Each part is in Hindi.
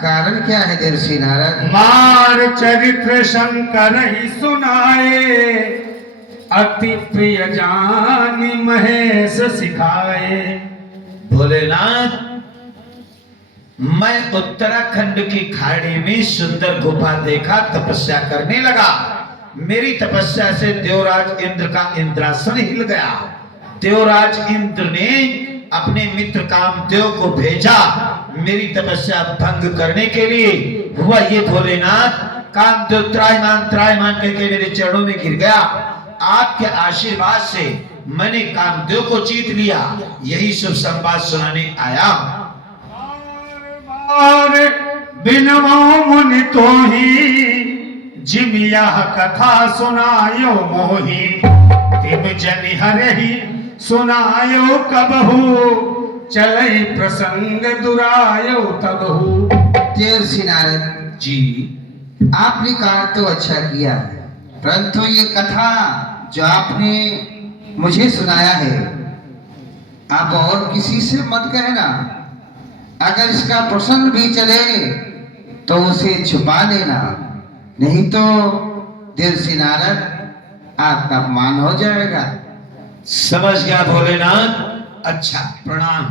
कारण क्या है देवर्षि नारद? मार चरित्र शंकर ही सुनाए, अति प्रिय जानी महेश सिखाए। भोलेनाथ, मैं उत्तराखंड की खाड़ी में सुंदर गुफा देखा, तपस्या करने लगा। मेरी तपस्या से देवराज इंद्र का इंद्रासन हिल गया। देवराज इंद्र ने अपने मित्र कामदेव को भेजा मेरी तपस्या भंग करने के लिए। हुआ ये भोलेनाथ, कामदेव त्राहिमाम त्राहिमाम करके मेरे चरणों में गिर गया। आपके आशीर्वाद से मैंने कामदेव को जीत लिया। यही शुभ संवाद सुनाने आया। और बिनवो मुनि तो ही जिम यह कथा सुनायो मोही, तिम जनि हरहि सुनायो कबहू, चलई प्रसंग दुरायो तबहू। देवर्षि नारद जी, आपने कहा तो अच्छा किया, परंतु ये कथा जो आपने मुझे सुनाया है, आप और किसी से मत कहना। अगर इसका प्रसंग भी चले तो उसे छुपा देना, नहीं तो देवर्षि नारद आपका अपमान हो जाएगा। समझ गया भोलेनाथ। अच्छा, प्रणाम।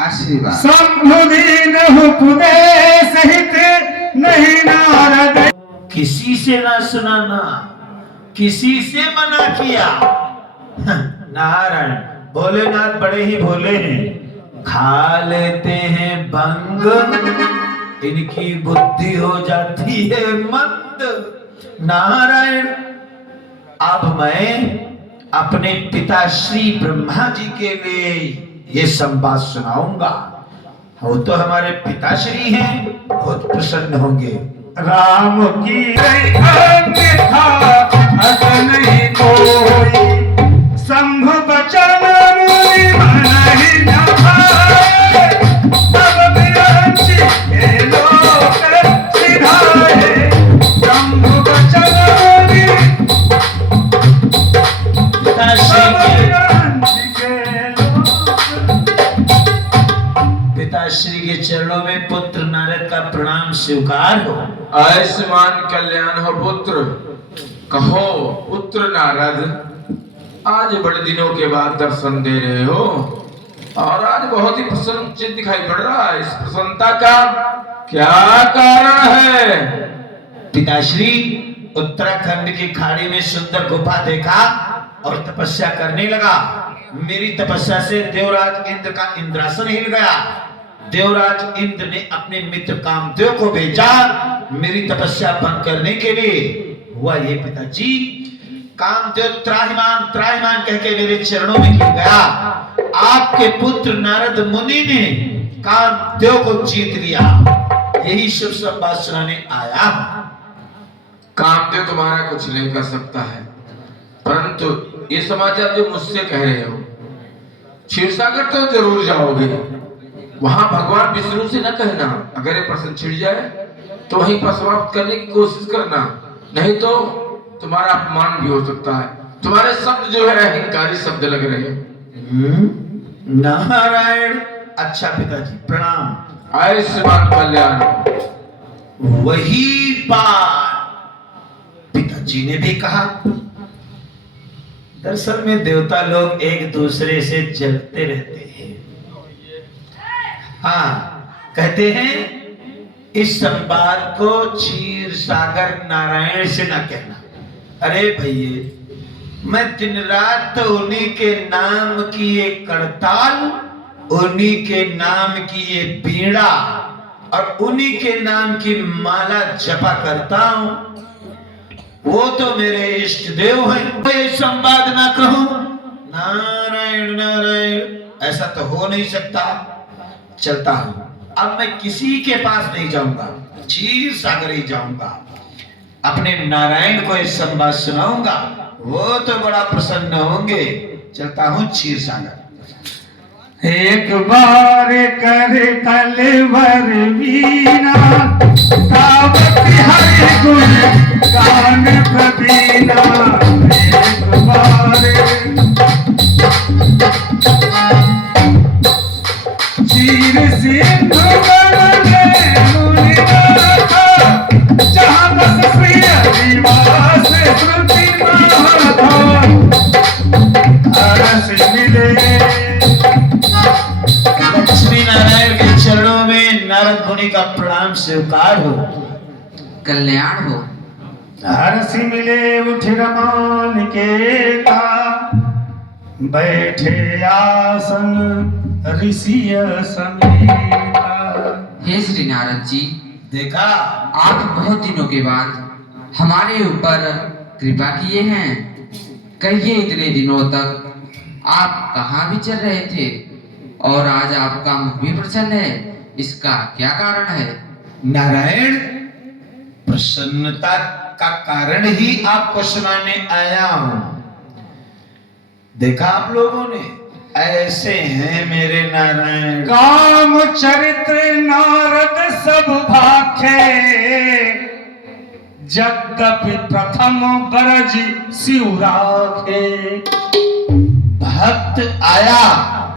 आशीर्वाद। संभुदीन उपदेश हित नहीं नारद। किसी से ना सुनाना, किसी से मना किया। नारायण, भोलेनाथ बड़े ही भोले हैं। खा लेते हैं भंग, इनकी बुद्धि हो जाती है मंद। नारायण, अब मैं अपने पिता श्री ब्रह्मा जी के लिए ये संवाद सुनाऊंगा। वो तो हमारे पिताश्री हैं, बहुत प्रसन्न होंगे। राम की अन्यथा अग नहीं कोई, संभ बचन मुनि मनहि न भाए, तब विरंचि हे लोक सिधाए। संभ बचन मुनि पिताश्री के चरणों में पुत्र नारद का प्रणाम स्वीकार हो। आयुष्मान कल्याण हो पुत्र। कहो पुत्र नारद, आज बड़े दिनों के बाद दर्शन दे रहे हो और आज बहुत ही प्रसन्नचित्त दिखाई पड़ रहा है। इस प्रसन्नता का क्या कारण है? पिताश्री, उत्तराखंड की खाड़ी में सुंदर गुफा देखा और तपस्या करने लगा। मेरी तपस्या से देवराज इंद्र का इंद्रासन हिल गया। देवराज इंद्र ने अपने मित्र कामदेव को भेजा मेरी तपस्या भंग करने के लिए। हुआ ये पिताजी, कामदेव त्राहिमाम त्राहिमाम कह के मेरे चरणों में गिर गया। आपके पुत्र नारद मुनि ने कामदेव को जीत लिया। यही शुभ संवाद सुनाने आया। कामदेव तुम्हारा कुछ नहीं कर सकता है, परंतु ये समाचार जो मुझसे कह रहे हो, क्षीरसागर तो जरूर जाओगे। वहां भगवान विष्णु से न कहना, अगर ये प्रश्न छिड़ जाए तो वहीं पर समाप्त करने की कोशिश करना, नहीं तो तुम्हारा अपमान भी हो सकता है। तुम्हारे शब्द जो है अहंकारी शब्द लग रहे हैं। नारायण। अच्छा पिताजी, प्रणाम। आयुष्मान कल्याण। वही बात पिताजी ने भी कहा। दरअसल में देवता लोग एक दूसरे से जलते रहते हैं। हाँ, कहते हैं इस संवाद को क्षीर सागर नारायण से ना कहना। अरे भैया, मैं दिन रात तो उन्हीं के नाम की ये करताल, उन्हीं के नाम की ये बीड़ा और उन्हीं के नाम की माला जपा करता हूं। वो तो मेरे इष्ट देव हैं। मैं संवाद ना कहूं, नारायण नारायण, ऐसा तो हो नहीं सकता। चलता हूं, अब मैं किसी के पास नहीं जाऊंगा, क्षीर सागर ही जाऊंगा। अपने नारायण को इस संवाद सुनाऊंगा, वो तो बड़ा प्रसन्न होंगे। चलता हूं क्षीर सागर। एक बार कर कलेवर वीणा, तावती हरि गुण गान प्रवीणा। एक बार चीर सिंधु बन गए मुनि नारद मुनि का प्रणाम स्वीकार हो। कल्याण हो। हर्षि मिले उठ रमान केता, बैठे आसन ऋषिय समेता। हे श्री नारद जी, देखा आप बहुत दिनों के बाद हमारे ऊपर कृपा किए हैं। कहिए इतने दिनों तक आप कहाँ विचर रहे थे और आज आपका मुख भी प्रसन्न है, इसका क्या कारण है? नारायण, प्रसन्नता का कारण ही आपको सुनाने आया हूं। देखा आप लोगों ने, ऐसे हैं मेरे नारायण। काम चरित्र नारद सब भाखे, जगदपि प्रथम बरज शिव राखे। भक्त आया